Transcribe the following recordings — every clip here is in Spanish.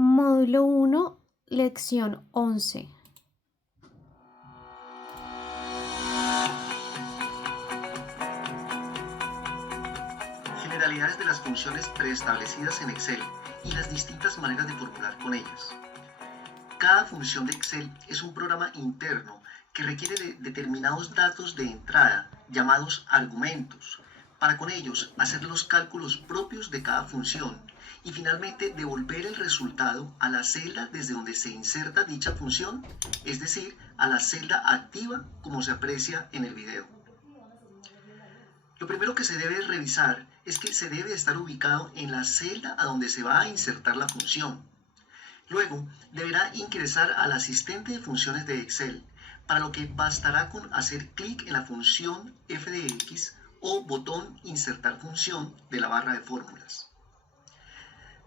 Módulo 1, lección 11. Generalidades de las funciones preestablecidas en Excel y las distintas maneras de formular con ellas. Cada función de Excel es un programa interno que requiere de determinados datos de entrada, llamados argumentos, para con ellos hacer los cálculos propios de cada función y finalmente devolver el resultado a la celda desde donde se inserta dicha función, es decir, a la celda activa como se aprecia en el video. Lo primero que se debe revisar es que se debe estar ubicado en la celda a donde se va a insertar la función. Luego, deberá ingresar al asistente de funciones de Excel, para lo que bastará con hacer clic en la función f de x o botón Insertar función de la barra de fórmulas.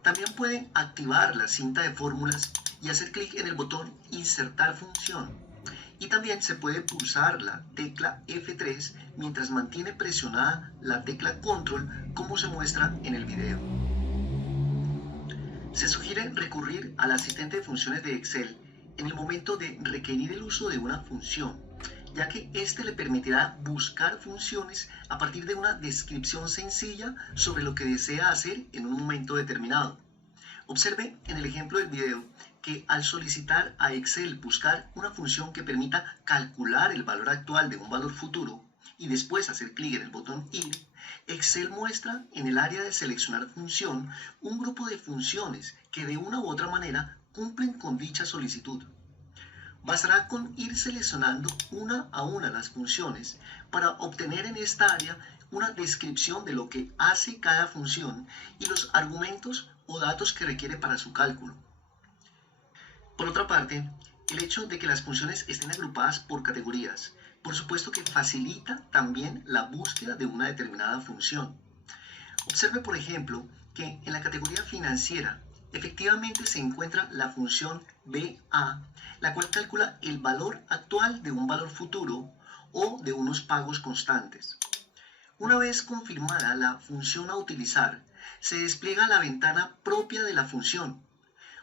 También pueden activar la cinta de fórmulas y hacer clic en el botón Insertar función. Y también se puede pulsar la tecla F3 mientras mantiene presionada la tecla Control, como se muestra en el video. Se sugiere recurrir al asistente de funciones de Excel en el momento de requerir el uso de una función, ya que este le permitirá buscar funciones a partir de una descripción sencilla sobre lo que desea hacer en un momento determinado. Observe en el ejemplo del video que al solicitar a Excel buscar una función que permita calcular el valor actual de un valor futuro y después hacer clic en el botón Ir, Excel muestra en el área de seleccionar función un grupo de funciones que de una u otra manera cumplen con dicha solicitud. Bastará con ir seleccionando una a una las funciones para obtener en esta área una descripción de lo que hace cada función y los argumentos o datos que requiere para su cálculo. Por otra parte, el hecho de que las funciones estén agrupadas por categorías, por supuesto que facilita también la búsqueda de una determinada función. Observe, por ejemplo, que en la categoría financiera efectivamente se encuentra la función BA, la cual calcula el valor actual de un valor futuro o de unos pagos constantes. Una vez confirmada la función a utilizar, se despliega la ventana propia de la función.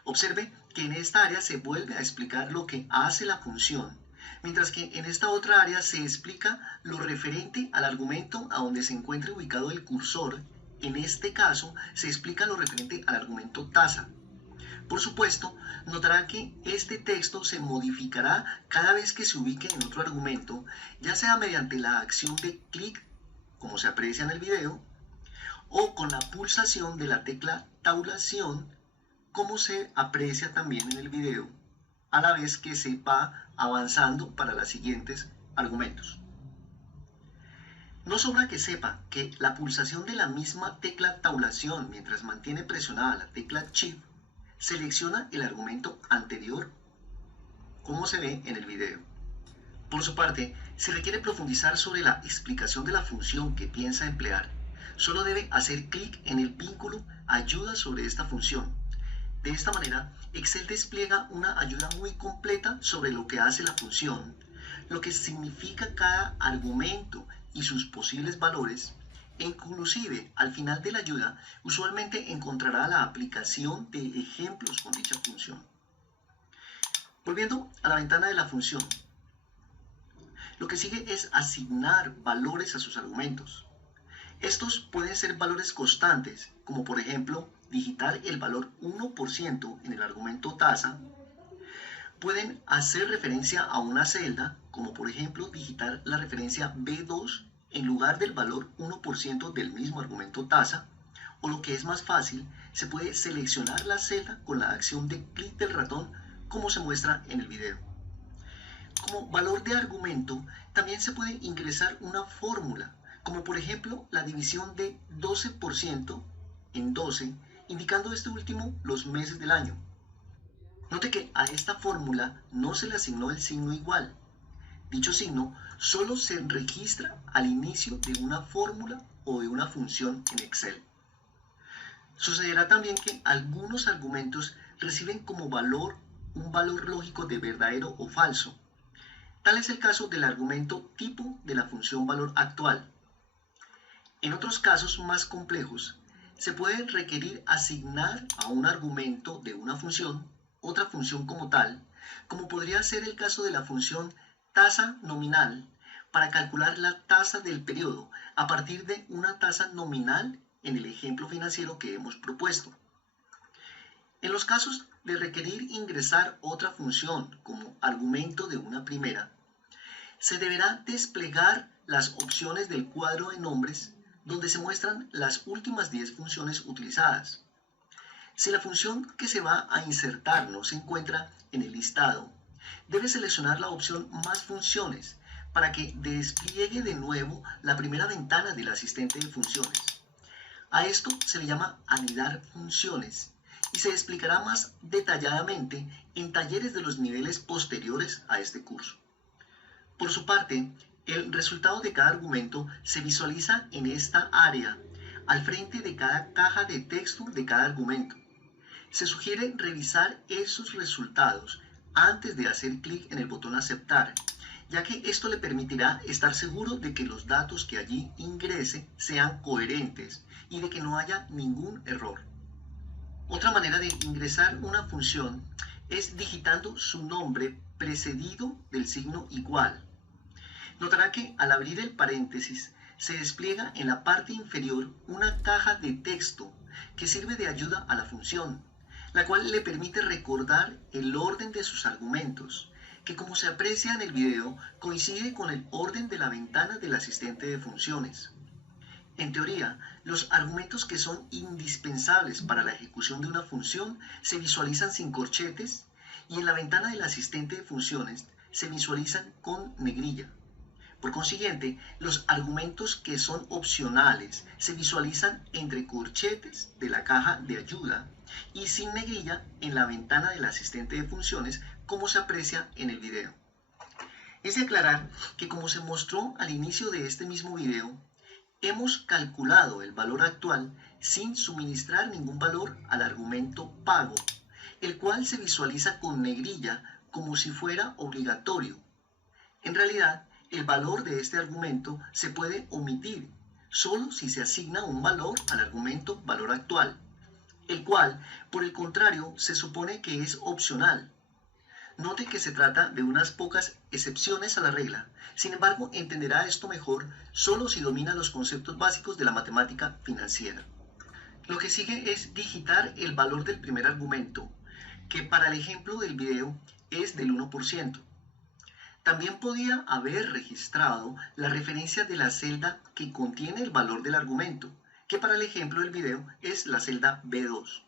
Observe que en esta área se vuelve a explicar lo que hace la función, mientras que en esta otra área se explica lo referente al argumento a donde se encuentre ubicado el cursor. En este caso, se explica lo referente al argumento tasa. Por supuesto, notará que este texto se modificará cada vez que se ubique en otro argumento, ya sea mediante la acción de clic, como se aprecia en el video, o con la pulsación de la tecla tabulación, como se aprecia también en el video, a la vez que se va avanzando para los siguientes argumentos. No sobra que sepa que la pulsación de la misma tecla tabulación mientras mantiene presionada la tecla Shift selecciona el argumento anterior, como se ve en el video. Por su parte, si requiere profundizar sobre la explicación de la función que piensa emplear, solo debe hacer clic en el vínculo Ayuda sobre esta función. De esta manera, Excel despliega una ayuda muy completa sobre lo que hace la función, lo que significa cada argumento y sus posibles valores, e inclusive al final de la ayuda usualmente encontrará la aplicación de ejemplos con dicha función. Volviendo a la ventana de la función, lo que sigue es asignar valores a sus argumentos. Estos pueden ser valores constantes, como por ejemplo digitar el valor 1% en el argumento tasa. Pueden hacer referencia a una celda, como por ejemplo digitar la referencia B2 en lugar del valor 1% del mismo argumento tasa, o lo que es más fácil, se puede seleccionar la celda con la acción de clic del ratón, como se muestra en el video. Como valor de argumento, también se puede ingresar una fórmula, como por ejemplo la división de 12% en 12, indicando este último los meses del año. Note que a esta fórmula no se le asignó el signo igual. Dicho signo solo se registra al inicio de una fórmula o de una función en Excel. Sucederá también que algunos argumentos reciben como valor un valor lógico de verdadero o falso. Tal es el caso del argumento tipo de la función valor actual. En otros casos más complejos, se puede requerir asignar a un argumento de una función otra función como tal, como podría ser el caso de la función tasa nominal para calcular la tasa del periodo a partir de una tasa nominal en el ejemplo financiero que hemos propuesto. En los casos de requerir ingresar otra función como argumento de una primera, se deberá desplegar las opciones del cuadro de nombres donde se muestran las últimas 10 funciones utilizadas. Si la función que se va a insertar no se encuentra en el listado, debe seleccionar la opción Más funciones para que despliegue de nuevo la primera ventana del asistente de funciones. A esto se le llama anidar funciones y se explicará más detalladamente en talleres de los niveles posteriores a este curso. Por su parte, el resultado de cada argumento se visualiza en esta área, al frente de cada caja de texto de cada argumento. Se sugiere revisar esos resultados antes de hacer clic en el botón Aceptar, ya que esto le permitirá estar seguro de que los datos que allí ingrese sean coherentes y de que no haya ningún error. Otra manera de ingresar una función es digitando su nombre precedido del signo igual. Notará que al abrir el paréntesis se despliega en la parte inferior una caja de texto que sirve de ayuda a la función, la cual le permite recordar el orden de sus argumentos, que como se aprecia en el video coincide con el orden de la ventana del asistente de funciones. En teoría, los argumentos que son indispensables para la ejecución de una función se visualizan sin corchetes y en la ventana del asistente de funciones se visualizan con negrilla. Por consiguiente, los argumentos que son opcionales se visualizan entre corchetes de la caja de ayuda y sin negrilla en la ventana del asistente de funciones, como se aprecia en el video. Es de aclarar que, como se mostró al inicio de este mismo video, hemos calculado el valor actual sin suministrar ningún valor al argumento pago, el cual se visualiza con negrilla como si fuera obligatorio. En realidad, el valor de este argumento se puede omitir solo si se asigna un valor al argumento valor actual, el cual, por el contrario, se supone que es opcional. Note que se trata de unas pocas excepciones a la regla. Sin embargo, entenderá esto mejor solo si domina los conceptos básicos de la matemática financiera. Lo que sigue es digitar el valor del primer argumento, que para el ejemplo del video es del 1%. También podía haber registrado la referencia de la celda que contiene el valor del argumento, que para el ejemplo del video es la celda B2.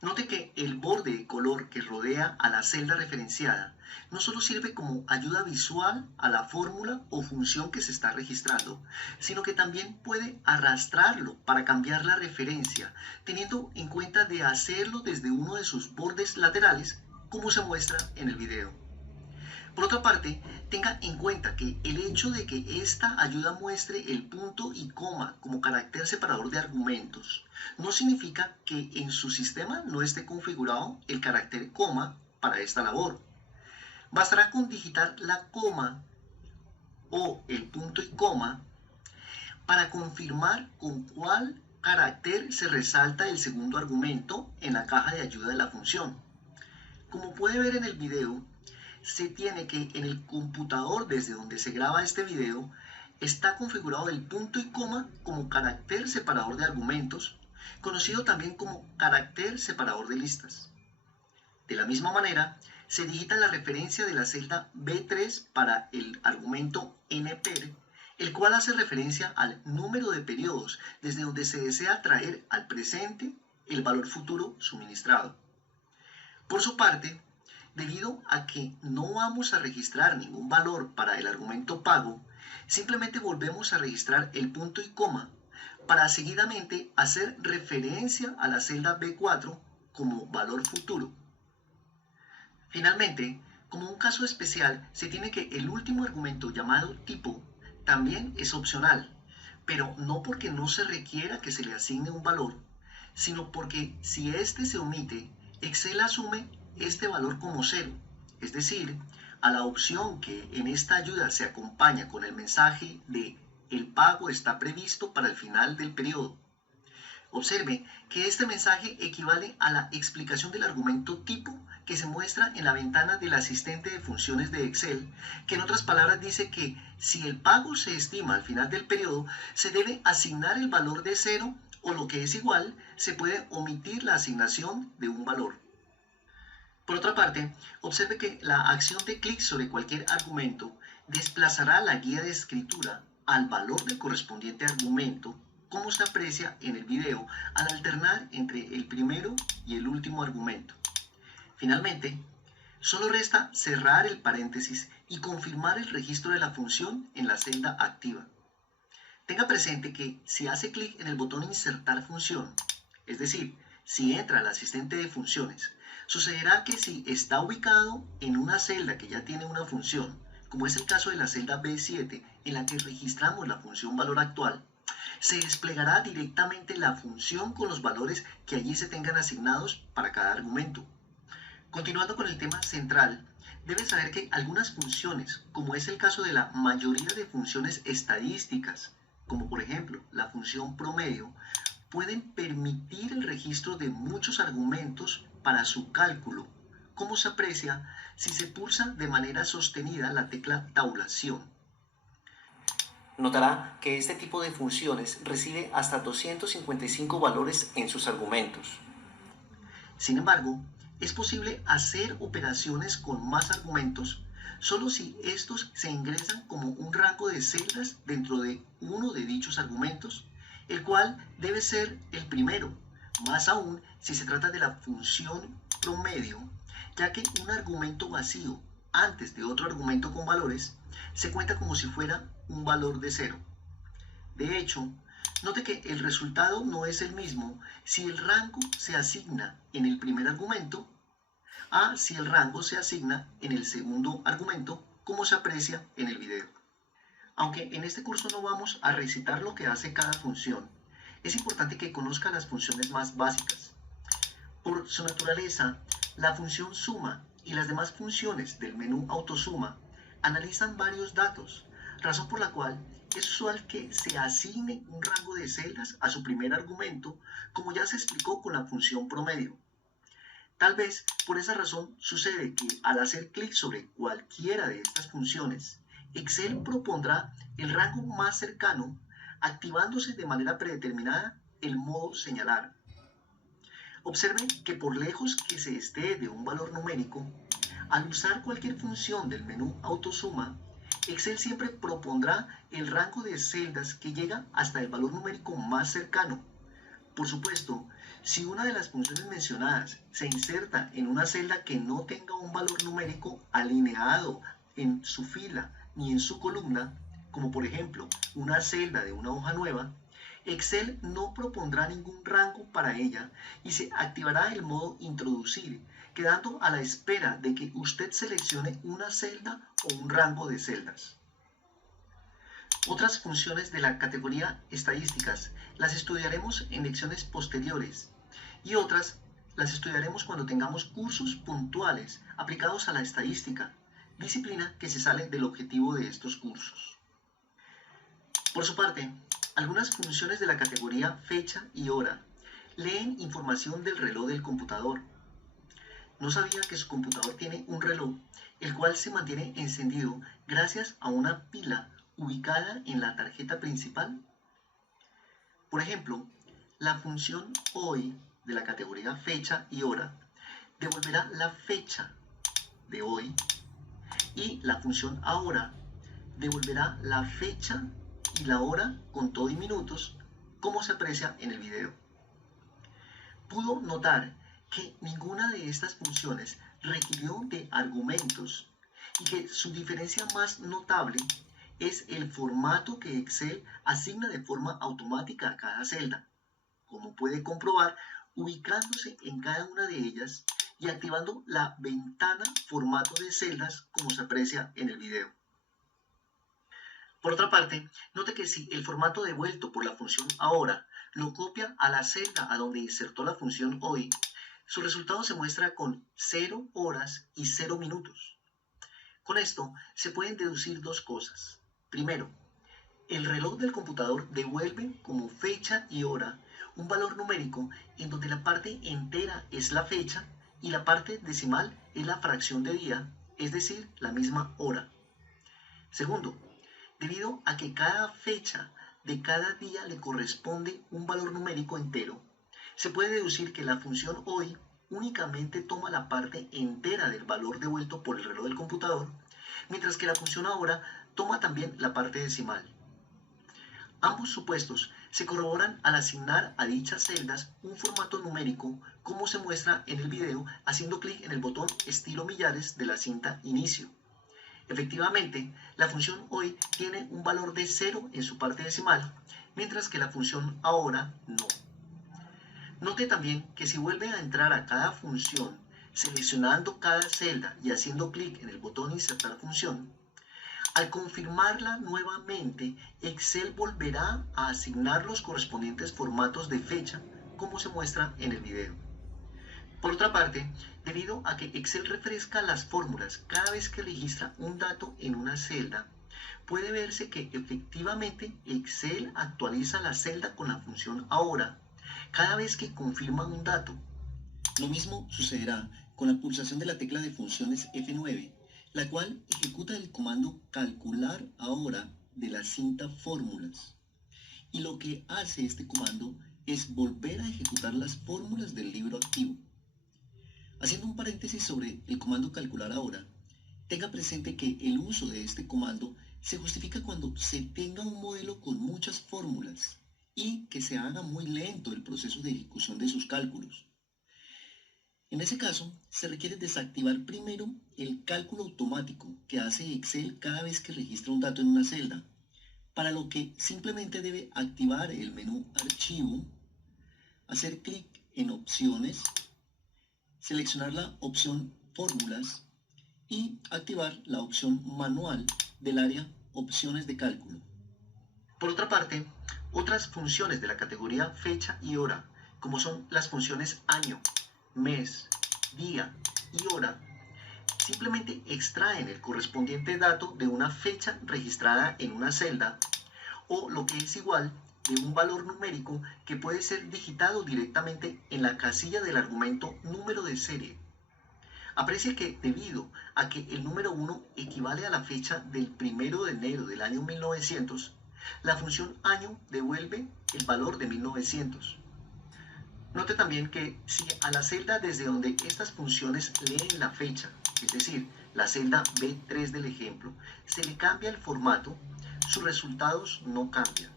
Note que el borde de color que rodea a la celda referenciada no solo sirve como ayuda visual a la fórmula o función que se está registrando, sino que también puede arrastrarlo para cambiar la referencia, teniendo en cuenta de hacerlo desde uno de sus bordes laterales, como se muestra en el video. Por otra parte, tenga en cuenta que el hecho de que esta ayuda muestre el punto y coma como carácter separador de argumentos no significa que en su sistema no esté configurado el carácter coma para esta labor. Bastará con digitar la coma o el punto y coma para confirmar con cuál carácter se resalta el segundo argumento en la caja de ayuda de la función. Como puede ver en el video, se tiene que en el computador desde donde se graba este video está configurado el punto y coma como carácter separador de argumentos, conocido también como carácter separador de listas. De la misma manera, se digita la referencia de la celda B3 para el argumento NPER, el cual hace referencia al número de periodos desde donde se desea traer al presente el valor futuro suministrado. Por su parte, debido a que no vamos a registrar ningún valor para el argumento pago, simplemente volvemos a registrar el punto y coma para seguidamente hacer referencia a la celda B4 como valor futuro. Finalmente, como un caso especial, se tiene que el último argumento llamado tipo también es opcional, pero no porque no se requiera que se le asigne un valor, sino porque si este se omite, Excel asume este valor como cero, es decir, a la opción que en esta ayuda se acompaña con el mensaje de el pago está previsto para el final del periodo. Observe que este mensaje equivale a la explicación del argumento tipo que se muestra en la ventana del asistente de funciones de Excel, que en otras palabras dice que si el pago se estima al final del periodo, se debe asignar el valor de 0 o lo que es igual, se puede omitir la asignación de un valor. Por otra parte, observe que la acción de clic sobre cualquier argumento desplazará la guía de escritura al valor del correspondiente argumento, como se aprecia en el video al alternar entre el primero y el último argumento. Finalmente, solo resta cerrar el paréntesis y confirmar el registro de la función en la celda activa. Tenga presente que si hace clic en el botón Insertar función, es decir, si entra al asistente de funciones, sucederá que si está ubicado en una celda que ya tiene una función, como es el caso de la celda B7 en la que registramos la función valor actual, se desplegará directamente la función con los valores que allí se tengan asignados para cada argumento. Continuando con el tema central, debes saber que algunas funciones, como es el caso de la mayoría de funciones estadísticas, como por ejemplo la función promedio, pueden permitir el registro de muchos argumentos para su cálculo, como se aprecia si se pulsa de manera sostenida la tecla tabulación. Notará que este tipo de funciones recibe hasta 255 valores en sus argumentos. Sin embargo, es posible hacer operaciones con más argumentos solo si estos se ingresan como un rango de celdas dentro de uno de dichos argumentos, el cual debe ser el primero, más aún si se trata de la función promedio, ya que un argumento vacío antes de otro argumento con valores se cuenta como si fuera un valor de 0. De hecho, note que el resultado no es el mismo si el rango se asigna en el primer argumento a si el rango se asigna en el segundo argumento, como se aprecia en el video. Aunque en este curso no vamos a recitar lo que hace cada función, es importante que conozca las funciones más básicas. Por su naturaleza, la función suma y las demás funciones del menú autosuma analizan varios datos, razón por la cual es usual que se asigne un rango de celdas a su primer argumento, como ya se explicó con la función promedio. Tal vez por esa razón sucede que al hacer clic sobre cualquiera de estas funciones, Excel propondrá el rango más cercano, activándose de manera predeterminada el modo señalar. Observen que por lejos que se esté de un valor numérico, al usar cualquier función del menú autosuma, Excel siempre propondrá el rango de celdas que llega hasta el valor numérico más cercano. Por supuesto, si una de las funciones mencionadas se inserta en una celda que no tenga un valor numérico alineado en su fila ni en su columna, como por ejemplo una celda de una hoja nueva, Excel no propondrá ningún rango para ella y se activará el modo introducir, quedando a la espera de que usted seleccione una celda o un rango de celdas. Otras funciones de la categoría estadísticas las estudiaremos en lecciones posteriores y otras las estudiaremos cuando tengamos cursos puntuales aplicados a la estadística, disciplina que se sale del objetivo de estos cursos. Por su parte, algunas funciones de la categoría fecha y hora leen información del reloj del computador. ¿No sabía que su computador tiene un reloj, el cual se mantiene encendido gracias a una pila ubicada en la tarjeta principal? Por ejemplo, la función hoy de la categoría fecha y hora devolverá la fecha de hoy y la función ahora devolverá la fecha y la hora con todo y minutos, como se aprecia en el video. Pudo notar que ninguna de estas funciones requirió de argumentos y que su diferencia más notable es el formato que Excel asigna de forma automática a cada celda, como puede comprobar ubicándose en cada una de ellas y activando la ventana formato de celdas como se aprecia en el video. Por otra parte, note que si el formato devuelto por la función ahora lo copia a la celda a donde insertó la función hoy, su resultado se muestra con 0 horas y 0 minutos. Con esto se pueden deducir dos cosas. Primero, el reloj del computador devuelve como fecha y hora un valor numérico en donde la parte entera es la fecha y la parte decimal es la fracción de día, es decir, la misma hora. Segundo, debido a que cada fecha de cada día le corresponde un valor numérico entero, se puede deducir que la función hoy únicamente toma la parte entera del valor devuelto por el reloj del computador, mientras que la función ahora toma también la parte decimal. Ambos supuestos se corroboran al asignar a dichas celdas un formato numérico, como se muestra en el video haciendo clic en el botón estilo millares de la cinta inicio. Efectivamente, la función hoy tiene un valor de 0 en su parte decimal, mientras que la función ahora no. Note también que si vuelve a entrar a cada función, seleccionando cada celda y haciendo clic en el botón insertar función, al confirmarla nuevamente, Excel volverá a asignar los correspondientes formatos de fecha, como se muestra en el video. Por otra parte, debido a que Excel refresca las fórmulas cada vez que registra un dato en una celda, puede verse que efectivamente Excel actualiza la celda con la función ahora cada vez que confirma un dato. Lo mismo sucederá con la pulsación de la tecla de funciones F9, la cual ejecuta el comando calcular ahora de la cinta fórmulas. Y lo que hace este comando es volver a ejecutar las fórmulas del libro activo. Haciendo un paréntesis sobre el comando calcular ahora, tenga presente que el uso de este comando se justifica cuando se tenga un modelo con muchas fórmulas y que se haga muy lento el proceso de ejecución de sus cálculos. En ese caso, se requiere desactivar primero el cálculo automático que hace Excel cada vez que registra un dato en una celda, para lo que simplemente debe activar el menú Archivo, hacer clic en Opciones, seleccionar la opción Fórmulas y activar la opción Manual del área Opciones de cálculo. Por otra parte, otras funciones de la categoría fecha y hora, como son las funciones año, mes, día y hora, simplemente extraen el correspondiente dato de una fecha registrada en una celda o, lo que es igual, de un valor numérico que puede ser digitado directamente en la casilla del argumento número de serie. Aprecie que debido a que el número 1 equivale a la fecha del 1 de enero del año 1900, la función año devuelve el valor de 1900. Note también que si a la celda desde donde estas funciones leen la fecha, es decir, la celda B3 del ejemplo, se le cambia el formato, sus resultados no cambian.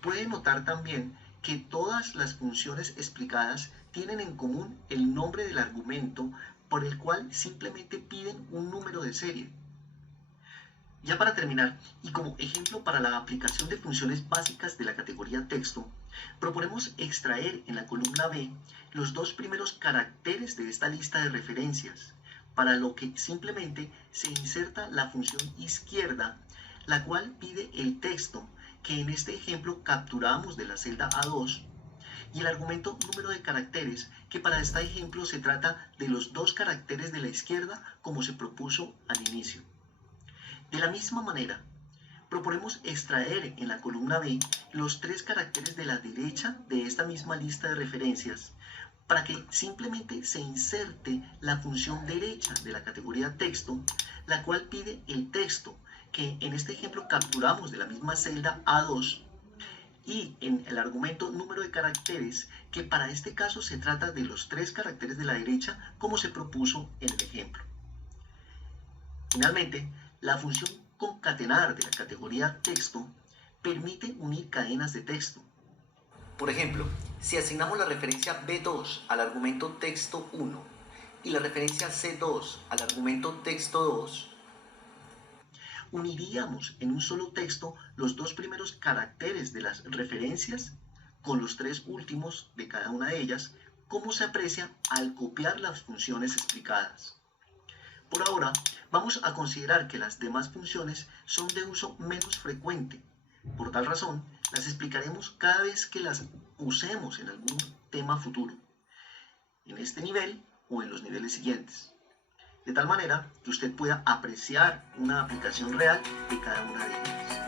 Puede notar también que todas las funciones explicadas tienen en común el nombre del argumento por el cual simplemente piden un número de serie. Ya para terminar, y como ejemplo para la aplicación de funciones básicas de la categoría texto, proponemos extraer en la columna B los dos primeros caracteres de esta lista de referencias, para lo que simplemente se inserta la función izquierda, la cual pide el texto que en este ejemplo capturamos de la celda A2, y el argumento número de caracteres, que para este ejemplo se trata de los dos caracteres de la izquierda como se propuso al inicio. De la misma manera, proponemos extraer en la columna B los tres caracteres de la derecha de esta misma lista de referencias, para que simplemente se inserte la función derecha de la categoría texto, la cual pide el texto que en este ejemplo capturamos de la misma celda A2, y en el argumento número de caracteres, que para este caso se trata de los tres caracteres de la derecha como se propuso en el ejemplo. Finalmente, la función concatenar de la categoría texto permite unir cadenas de texto. Por ejemplo, si asignamos la referencia B2 al argumento texto 1 y la referencia C2 al argumento texto 2, uniríamos en un solo texto los dos primeros caracteres de las referencias con los tres últimos de cada una de ellas, como se aprecia al copiar las funciones explicadas. Por ahora, vamos a considerar que las demás funciones son de uso menos frecuente. Por tal razón, las explicaremos cada vez que las usemos en algún tema futuro, en este nivel o en los niveles siguientes, de tal manera que usted pueda apreciar una aplicación real de cada una de ellas.